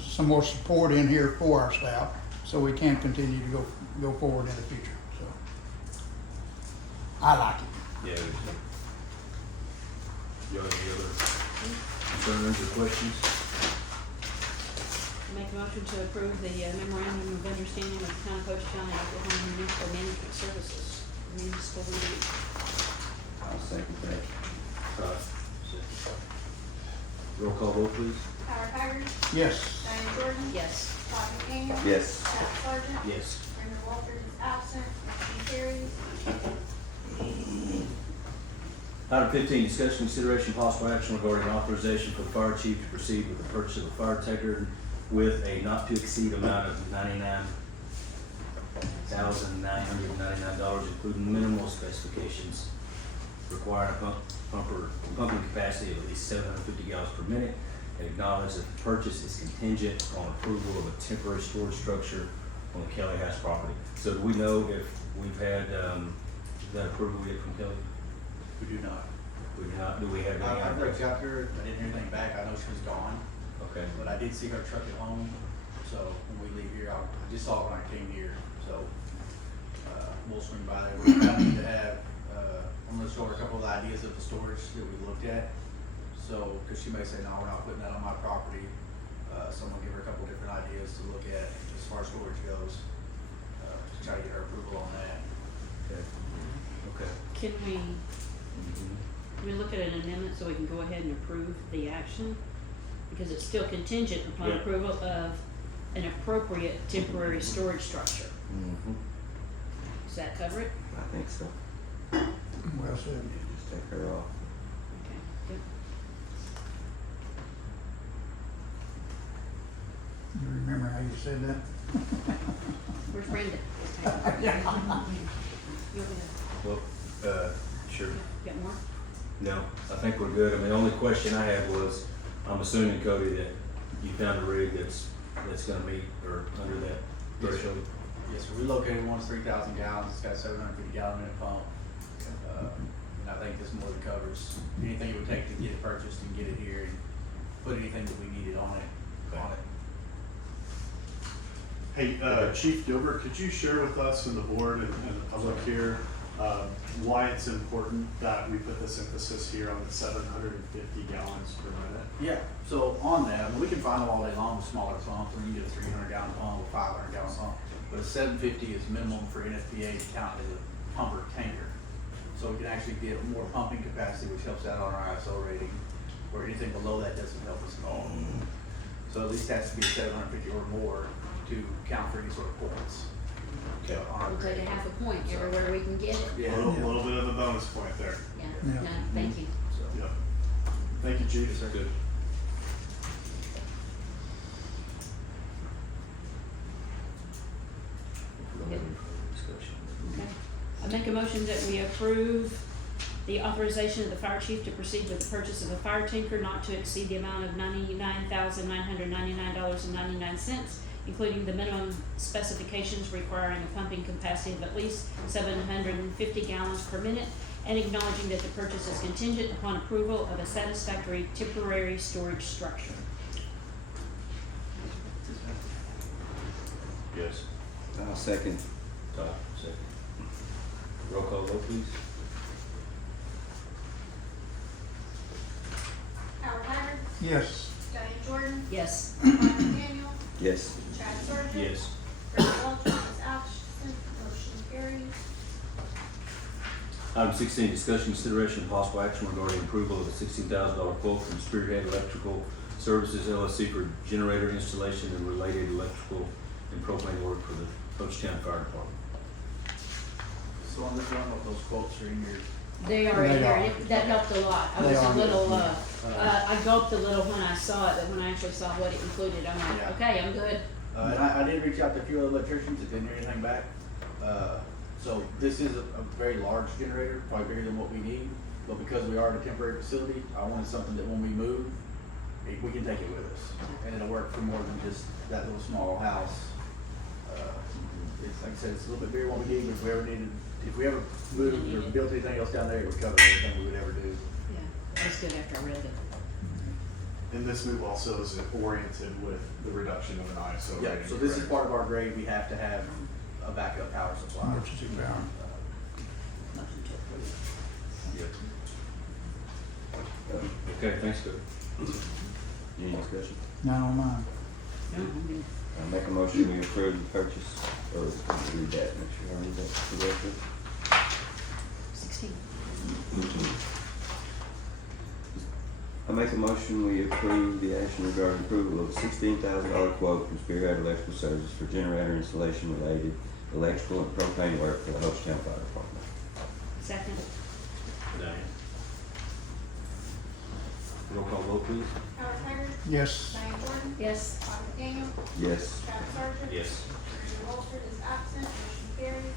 some more support in here for our staff, so we can continue to go forward in the future. So I like it. yeah. You have any other concerns or questions? Make a motion to approve the memorandum of understanding with the Town of Hochatown and Oklahoma Municipal Management Services, municipal review. I'll second that. Roll call vote, please. Howard Haggard, Yes. Diane Jordan. Yes. Todd McDaniel. Yes. Scott Sargent. Yes. Brenda Walters is absent. Motion carries. Item 15, discussion, consideration, possible action regarding authorization for the fire chief to proceed with the purchase of a fire tanker with a not to exceed amount of $99,999, including minimal specifications, requiring pumping capacity of at least 750 gallons per minute, and acknowledge that the purchase is contingent on approval of a temporary storage structure on the Kelly House property. So do we know if we've had that approval yet from Kelly? We do not. We do not, do we have any? I reached out to her, I didn't hear anything back, I know she was gone, Okay, but I did see her truck at home, so when we leave here, I just saw it when I came here, so, we'll swing by there. We're gonna need to have, I'm gonna show her a couple of ideas of the storage that we looked at, so, cause she may say, no, we're not putting that on my property, so I'm gonna give her a couple of different ideas to look at as far as storage goes, to try to get her approval on that. okay, okay. Can we look at an amendment so we can go ahead and approve the action? Because it's still contingent upon Yeah. approval of an appropriate temporary storage structure. Mm-hmm. Does that cover it? I think so. Well said. Just take her off. Okay, good. You remember how you said that? Where's Brenda? You over there? Well, sure. Got more? No, I think we're good. I mean, the only question I had was, I'm assuming, Cody, that you found a rig that's gonna meet or under that threshold. Yes, we located one's 3,000 gallons, it's got a 750 gallon minute pump. And I think this more than covers anything it would take to get it purchased and get it here and put anything that we needed on it. Hey, Chief Gilbert, could you share with us and the board and the public here, why it's important that we put this emphasis here on the 750 gallons per minute? Yeah, so on that, I mean, we can find them all day long with smaller pumps, or you can get a 300 gallon pump or 500 gallon pump. But a 750 is minimum for NFPA to count as a pumper tanker. So we can actually get more pumping capacity, which helps out on our ISO rating, or anything below that doesn't help us at all. So at least it has to be 750 or more to count for any sort of points. Okay. On our We'll take a rating. half a point everywhere we can get it. Yeah. A little bit of a bonus point there. Yeah, Yeah. no, thank you. So, Yep. Thank you, Chief. Good. Good. Okay. I make a motion that we approve the authorization of the fire chief to proceed with the purchase of a fire tanker not to exceed the amount of $99,999.99, including the minimum specifications requiring a pumping capacity of at least 750 gallons per minute, and acknowledging that the purchase is contingent upon approval of a satisfactory temporary storage structure. Yes. I'll second. Todd, second. Roll call vote, please. Howard Haggard, Yes. Diane Jordan, Yes. Ryan McDaniel, Yes. Chad Sargent. Yes. Brenda Walters is absent, motion carries. Item 16, discussion, consideration, and possible action regarding approval of a $16,000 quote from Spearhead Electrical Services LLC for generator installation and related electrical and propane work for the Hochatown Fire Department. So on this one, what those quotes are in your, They are in They there, are. and that helped a lot. I They was a are. little, I gulped a little when I saw it, but when I actually saw what it included, I'm like, Yeah. okay, I'm good. and I did reach out to a few other electricians that didn't hear anything back. So this is a very large generator, probably bigger than what we need, but because we are in a temporary facility, I wanted something that when we move, we can take it with us. And it'll work for more than just that little small house. It's, like I said, it's a little bit bigger than what we need, but if we ever moved or built anything else down there, it would cover everything we would ever do. Yeah, that was good after I read it. And this move also is oriented with the reduction of an ISO Yeah, rating. so this is correct? part of our grade, we have to have a backup power supply. Emergency power. Motion to approve. Okay, thanks, Cody. Any discussion? None on mine. No, I'm good. I make a motion we approve the purchase, or read that, make sure I read that correctly. 16. I make a motion we approve the action regarding approval of a $16,000 quote from Spearhead Electrical Services for generator installation related electrical and propane work for the Hochatown Fire Department. Second. Diane. Roll call vote, please. Howard Haggard, Yes. Diane Jordan, Yes. Ryan McDaniel, Yes. Chad Sargent. Yes. Brenda Walters is absent, motion carries.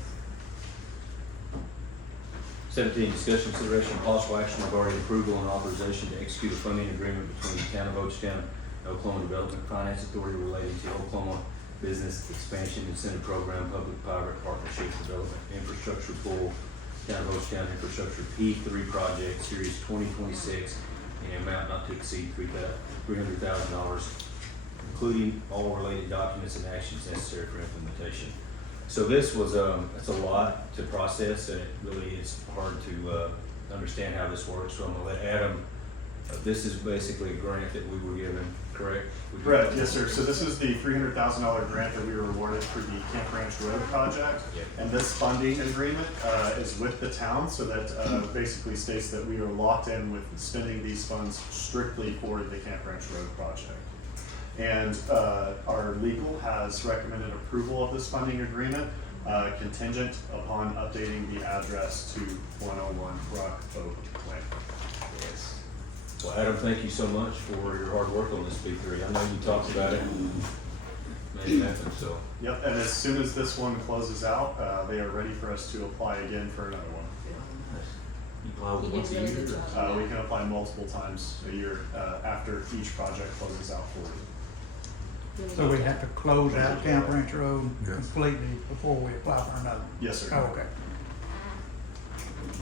17, discussion, consideration, and possible action regarding approval and authorization to execute a funding agreement between the Town of Hochatown and Oklahoma Development Finance Authority relating to Oklahoma Business Expansion Incentive Program, Public-Private Partnership Development Infrastructure Pool, Town of Hochatown Infrastructure P3 Project, Series 2026, in an amount not to exceed $300,000, including all related documents and actions necessary for implementation. So this was, it's a lot to process, and it really is hard to understand how this works. So I'm gonna let Adam, this is basically a grant that we were given, correct? Correct, yes, sir. So this is the $300,000 grant that we were awarded for the Camp Ranch Road project. Yep. And this funding agreement is with the town, so that basically states that we are locked in with spending these funds strictly for the Camp Ranch Road project. And our legal has recommended approval of this funding agreement contingent upon updating the address to 101 Rock Oak Lane. Yes. Well, Adam, thank you so much for your hard work on this P3. I know you talked about it and made it happen, so. Yep, and as soon as this one closes out, they are ready for us to apply again for another one. You apply You did once a really year? good or- job. We can apply multiple times a year after each project closes out for you. Really So we good have to close out Camp Ranch Road Yes. completely before we apply for another? Yes, sir. Oh, okay.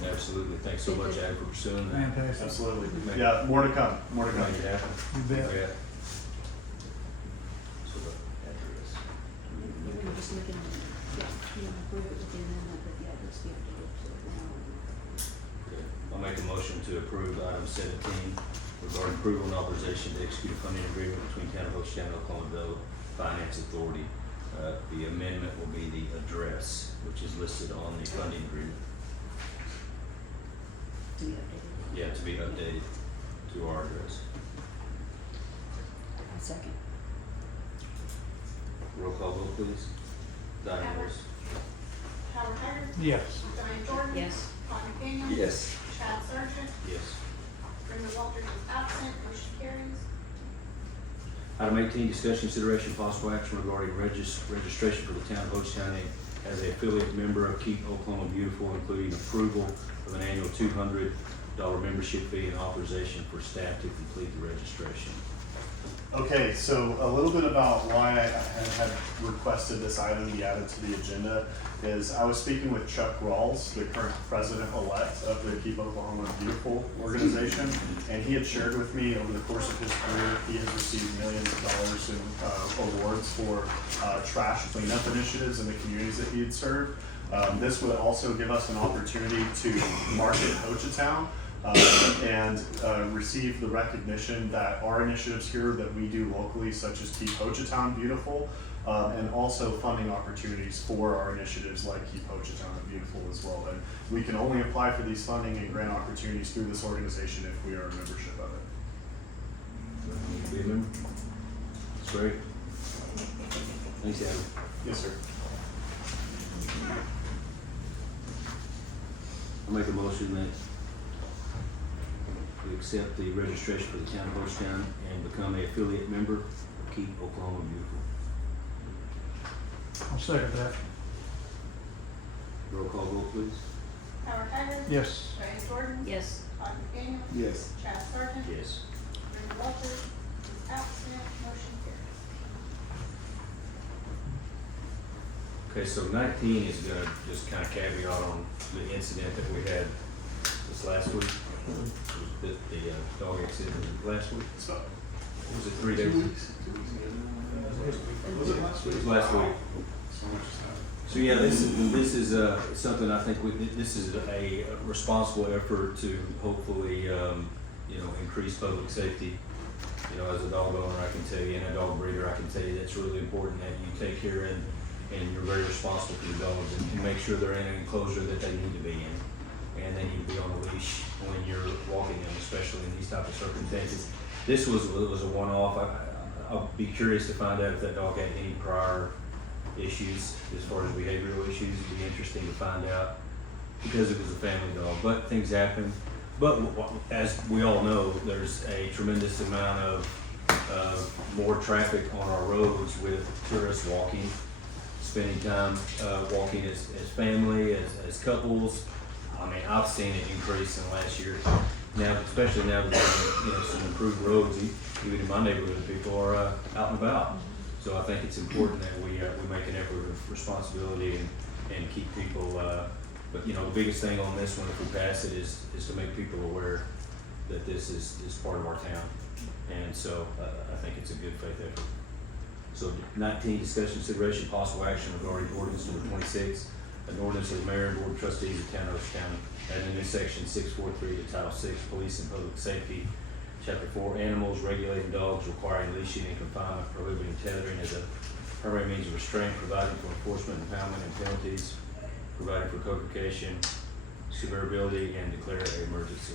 Absolutely. Thanks so much, Adam, for pursuing that. Fantastic. Absolutely. Yeah, more to come, more to come. Make it happen. You bet. Yeah. So the address. We were just looking, yeah, you know, approve it with the amendment, but yeah, let's give it to you. So now Okay. I'll make a motion to approve item 17 regarding approval and authorization to execute a funding agreement between Town of Hochatown and Oklahoma Development Finance Authority. The amendment will be the address, which is listed on the funding agreement. to be updated. Yeah, to be updated to our address. Second. Roll call vote, please. Diane Morris. Howard Haggard, Yes. Diane Jordan. Yes. Ryan McDaniel. Yes. Chad Sargent. Yes. Brenda Walters is absent, motion carries. Item 18, discussion, consideration, possible action regarding registration for the Town of Hochatown as a affiliate member of Keep Oklahoma Beautiful, including approval of an annual $200 membership fee and authorization for staff to complete the registration. Okay, so a little bit about why I had requested this item be added to the agenda is I was speaking with Chuck Rawls, the current president-elect of the Keep Oklahoma Beautiful organization, and he had shared with me over the course of his career, he has received millions of dollars in awards for trash cleanup initiatives in the communities that he had served. This would also give us an opportunity to market Hochatown and receive the recognition that our initiatives here that we do locally, such as Keep Hochatown Beautiful, and also funding opportunities for our initiatives like Keep Hochatown Beautiful as well. And we can only apply for these funding and grant opportunities through this organization if we are a membership of it. Be a member. That's great. Thanks, Adam. Yes, sir. I'll make a motion that we accept the registration for the town of Hochatown and become a affiliate member of Keep Oklahoma Beautiful. I'll second that. Roll call vote, please. Howard Haggard. Yes. Diane Jordan. Yes. Todd McDaniel. Yes. Chad Sargent. Yes. Brenda Walters is absent. Motion carries. Okay, so 19 is gonna just kind of caveat on the incident that we had this last week. The dog accident last week. So, What was it, 3 days? 2 weeks. Was it last week? It was last week. So much has happened. So yeah, this is something I think this is a responsible effort to hopefully increase public safety. You know, as a dog owner, I can tell you, and a dog breeder, I can tell you that's really important that you take care and you're very responsible for the dogs and make sure they're in an enclosure that they need to be in, and they need to be on a leash when you're walking them, especially in these type of circumstances. This was a one-off. I'll be curious to find out if that dog had any prior issues as far as behavioral issues. It'd be interesting to find out because it was a family dog. But things happen. But as we all know, there's a tremendous amount of more traffic on our roads with tourists walking, spending time walking as family, as couples. I mean, I've seen it increase in the last year. Now, especially now that there's some improved roads, even in my neighborhood, people are out and about. So I think it's important that we make an effort of responsibility and keep people. But the biggest thing on this one, if we pass it, is to make people aware that this is part of our town. And so I think it's a good faith effort. So 19, discussion, consideration, possible action regarding ordinance number 26, an ordinance of the mayor and board of trustees of town of Hochatown, adding a new section 643 to Title 6, Police and Public Safety, Chapter 4, Animals, regulating dogs, requiring leashing and confinement, prohibiting tethering as a primary means of restraint, providing for enforcement, impoundment, and penalties, providing for codification, severability, and declare an emergency.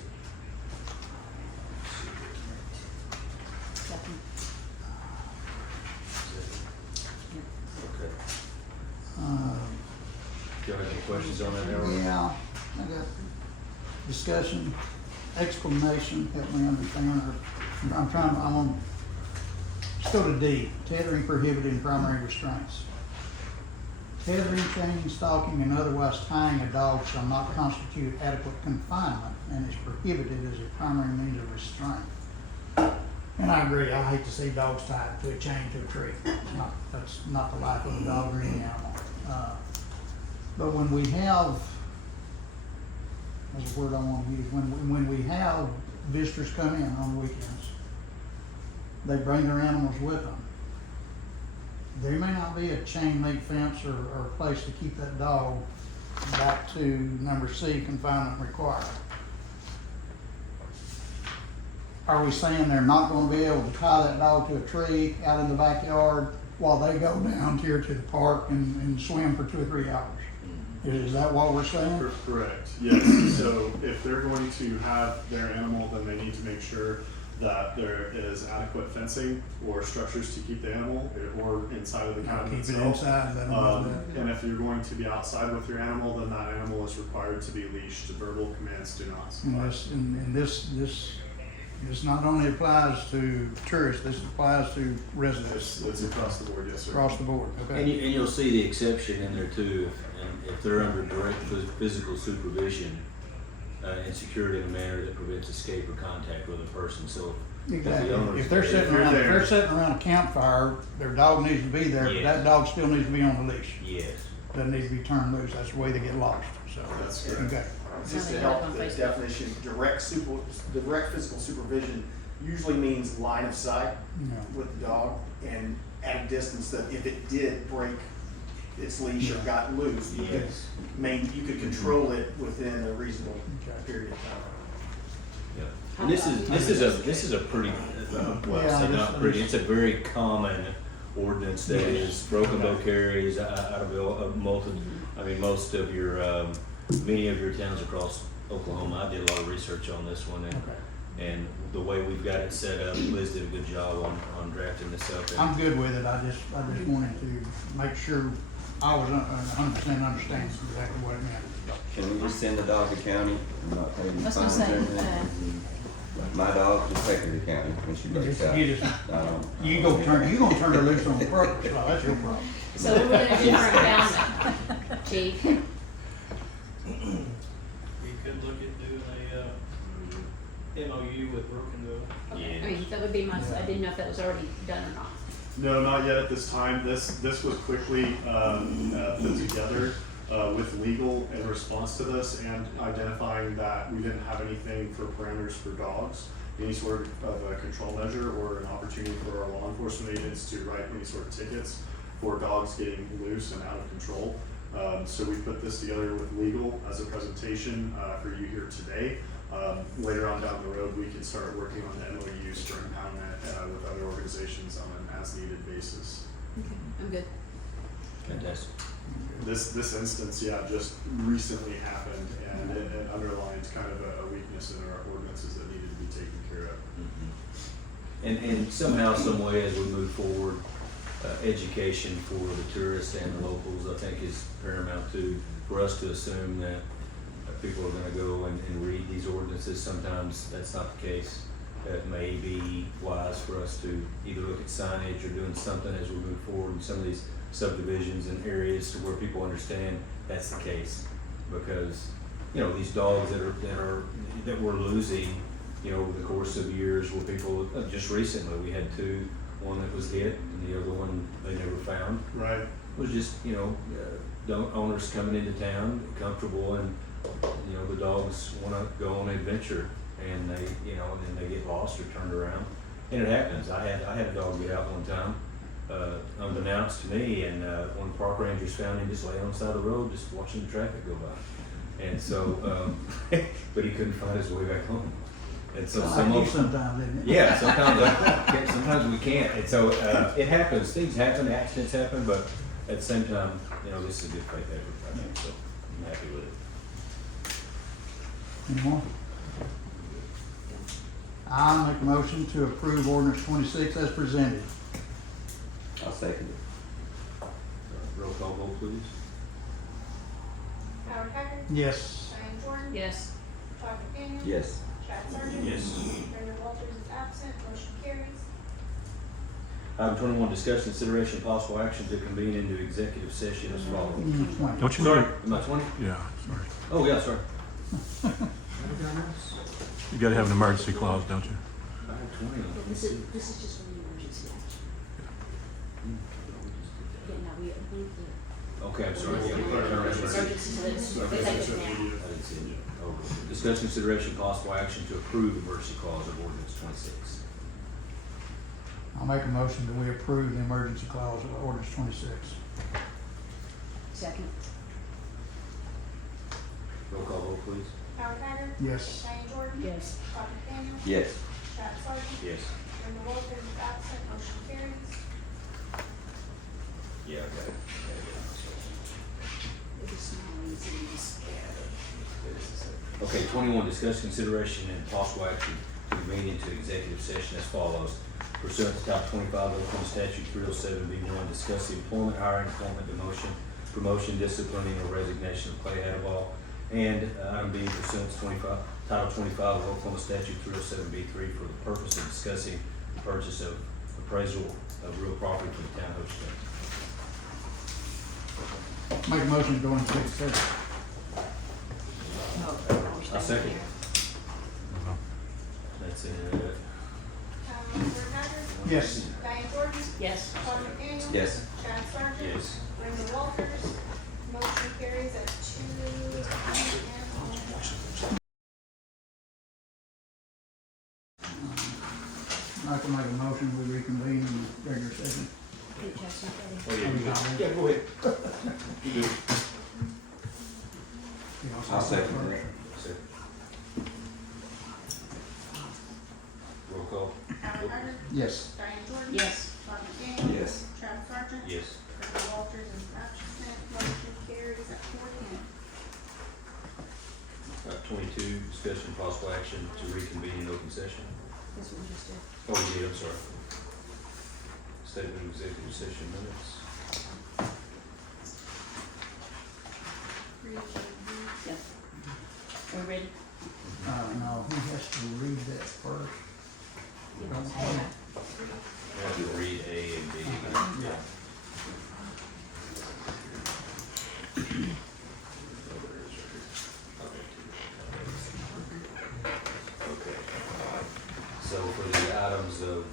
Second. Okay. Uh, Do you have any questions on that, Harold? Yeah, I got discussion, explanation, help me understand, I want, let's go to D, tethering prohibited in primary restraints. Tethering, chaining, stalking, and otherwise tying a dog shall not constitute adequate confinement and is prohibited as a primary means of restraint. And I agree, I hate to see dogs tied to a chain to a tree. That's not the life of a dog or any animal. But when we have, that's a word I want to use, when we have visitors come in on the weekends, they bring their animals with them. There may not be a chain link fence or a place to keep that dog back to number C, confinement required. Are we saying they're not gonna be able to tie that dog to a tree out in the backyard while they go down here to the park and swim for 2 or 3 hours? Is that what we're saying? Correct, yes. So if they're going to have their animal, then they need to make sure that there is adequate fencing or structures to keep the animal or inside of the cabin Keep itself. it inside, let them do that. And if you're going to be outside with your animal, then that animal is required to be leashed. Verbal commands do not suffice. And this not only applies to tourists, this applies to residents It's across the board, yes, sir. across the board, And okay? you'll see the exception in there too, if they're under direct physical supervision and security in a manner that prevents escape or contact with a person. So if the Exactly. owner's If they're there- sitting you're around, if there. they're sitting around a campfire, their dog needs to be there, but Yes. that dog still needs to be on the leash. Yes. Doesn't need to be turned loose, that's the way they get lost, so. That's correct. Okay. Just to Something help like on the Facebook. definition, direct physical supervision usually means line of sight Yeah. with the dog and at a distance that if it did break its leash or got loose, you could Yes. you could control it within a reasonable Okay. period of time. Yeah. And this is a pretty, well, Yeah, I say this- not pretty, it's a very common ordinance that is broken bow carries out of most of your, many of your towns across Oklahoma. I did a lot of research on this one and the way we've got it set up, Liz did a good job on drafting this up. And- I'm good with it, I just wanted to make sure I was 100% understanding exactly what it meant. Can we just send the dog to county and not pay any I was fines gonna or say, anything? My dog, just take her to county when she breaks out. You gonna turn her loose on purpose, well, that's your problem. So we're gonna do our down, chief. You could look at doing a MOU with Brokenville. Okay, I mean, that would be my, I didn't know if that was already done or not. No, not yet at this time. This was quickly put together with legal in response to this and identifying that we didn't have anything for parameters for dogs, any sort of a control measure or an opportunity for our law enforcement agents to write any sort of tickets for dogs getting loose and out of control. So we put this together with legal as a presentation for you here today. Later on down the road, we can start working on the MOUs for impoundment with other organizations on an as-needed basis. Okay, I'm good. Fantastic. This instance, just recently happened, and it underlines kind of a weakness in our ordinances that needed to be taken care of. And somehow, some way, as we move forward, education for the tourists and the locals, I think, is paramount to, for us to assume that people are gonna go and read these ordinances. Sometimes that's not the case. It may be wise for us to either look at signage or doing something as we move forward in some of these subdivisions and areas to where people understand that's the case. Because, these dogs that we're losing, over the course of years where people, just recently, we had two, one that was hit and the other one they never found. Right. It was just, owners coming into town, comfortable, and, the dogs wanna go on an adventure and they, and then they get lost or turned around. And it happens. I had a dog get out one time, unbeknownst to me, and one of the park rangers found him just laying on the side of the road, just watching the traffic go by. And so, but he couldn't find his way back home. And so I do sometimes, isn't it? yeah, sometimes we can't. And so it happens. Things happen, accidents happen, but at the same time, this is a good faith effort, I think, so I'm happy with it. Any more? I'll make a motion to approve ordinance 26 as presented. I'll second it. Roll call vote, please. Howard Haggard. Yes. Diane Jordan. Yes. Todd McDaniel. Yes. Chad Sargent. Yes. Brenda Walters is absent, motion carries. Item 21, discussion, consideration, possible action to convene into executive session as follows. 20. Don't you Sorry, need, am I 20? yeah, sorry. Oh, yeah, sorry. You gotta have an emergency clause, don't you? I have 20. This is just for the emergency action. Yeah, no, we approved the Okay, I'm sorry. Yeah, emergency, so it's, they take it now. I didn't see it. Oh, discuss consideration possible action to approve emergency clause of ordinance 26. I'll make a motion that we approve the emergency clause of ordinance 26. Second. Roll call vote, please. Howard Haggard. Yes. Diane Jordan. Yes. Todd McDaniel. Yes. Chad Sargent. Yes. Brenda Walters is absent, motion carries. Yeah, I got it. It was small, easy, just- Okay, 21, discuss consideration and possible action to convene into executive session as follows. Pursuant to Title 25 of Oklahoma Statute 307B1, discuss the employment, hiring, appointment, demotion, promotion, disciplining, or resignation of Clay Hadawal. And item B, pursuant to Title 25 of Oklahoma Statute 307B3 for the purpose of discussing the purchase of appraisal of real property for the town of Hochatown. Make a motion to go into executive session. I second. That's it. Howard Haggard. Yes. Diane Jordan. Yes. Todd McDaniel. Yes. Chad Sargent. Yes. Brenda Walters, motion carries at 2 p.m. I can make a motion we reconvene in regular session. Pete has something. Oh, yeah, you good? Yeah, go ahead. You good? You know, I'll second that. Second. Roll call. Howard Hager, Yes. Diane Jordan. Yes. Todd McDaniel. Yes. Travis Sargent. Yes. Brenda Walters is absent, motion carries at 4:10. 22, discussion possible action to reconvene in open session. This one just did. Oh, we did, I'm sorry. Statement of executive session minutes. Yep. Are we ready? No, he has to read that first. You Don't know, hold it. I have to read A and B. Yeah. Okay. So for the items of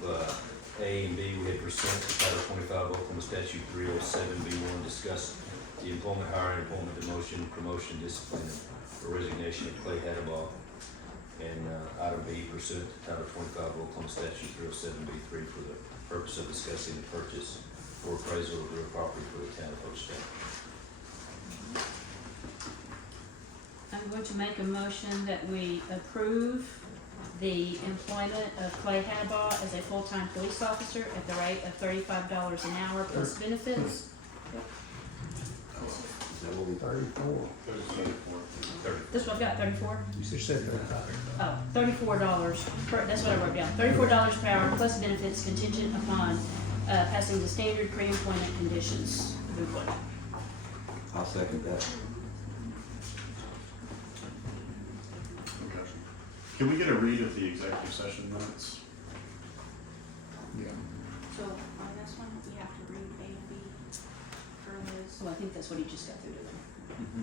A and B, we had pursuant to Title 25 Oklahoma Statute 307B1, discussed the employment, hiring, employment, demotion, promotion, discipline, or resignation of Clay HBoT. And item B, pursuant to Title 25 Oklahoma Statute 307B3, for the purpose of discussing the purchase or appraisal of real property for the town of Hochatown. I'm going to make a motion that we approve the employment of Clay HBoT as a full-time police officer at the rate of $35 an hour plus benefits. That will be 34. This one I've got 34. You said 35. Oh, $34 per, that's what I wrote down. $34 per hour plus benefits contingent upon passing the standard pre-employment conditions of employment. I'll second that. Okay. Can we get a read of the executive session minutes? Yeah. So on this one, we have to read A and B for Liz. So I think that's what he just got through doing.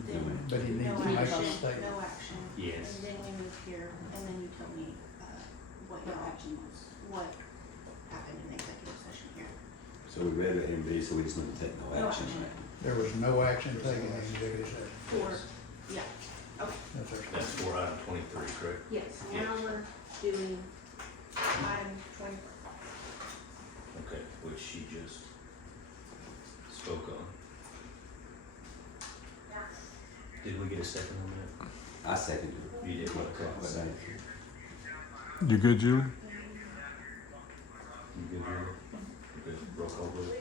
Then But he needs no to make a action, statement. no action. Yes. And then we move here, and then you tell me, what your action was, what happened in the executive session here. So we read it in B, so we just need to take no No action. action. There was no action taken in executive session. For, yeah, okay. That's our That's for item 23, correct? Yes, now we're doing item 24. Okay, which she just spoke on. Did we get a second on that? I second it. You did, okay. Thank you. You good, Julie? You good, Julie? Okay, roll call vote.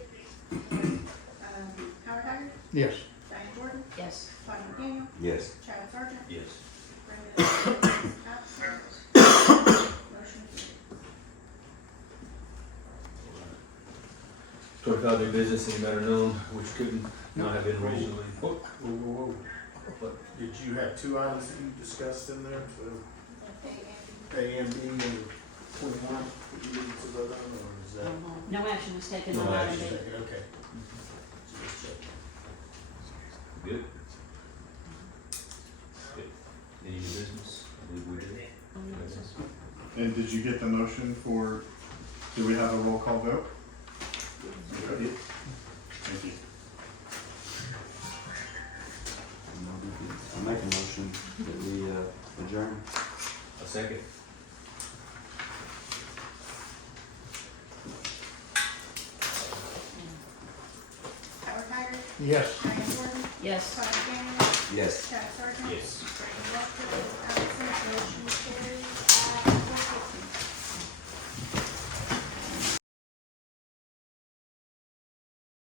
Howard Hager, Yes. Diane Jordan, Yes. Todd McDaniel, Yes. Travis Sargent, Yes. Brenda Walters is absent. Motion carries. 25, new business, any matter known which couldn't not have been originally. Whoa, whoa, whoa. But did you have two items that you discussed in there? So A and B and 21 that you needed to vote on, or is that? No action was taken No on item action B. Okay. Good? Good. Any new business? I believe we did. And did you get the motion for, do we have a roll call vote? Okay. Thank you. I make a motion that we adjourn. A second. Howard Hager, Yes. Diane Jordan, Yes. Todd McDaniel, Yes. Travis Sargent. Yes. Brenda Walters is absent, motion carries.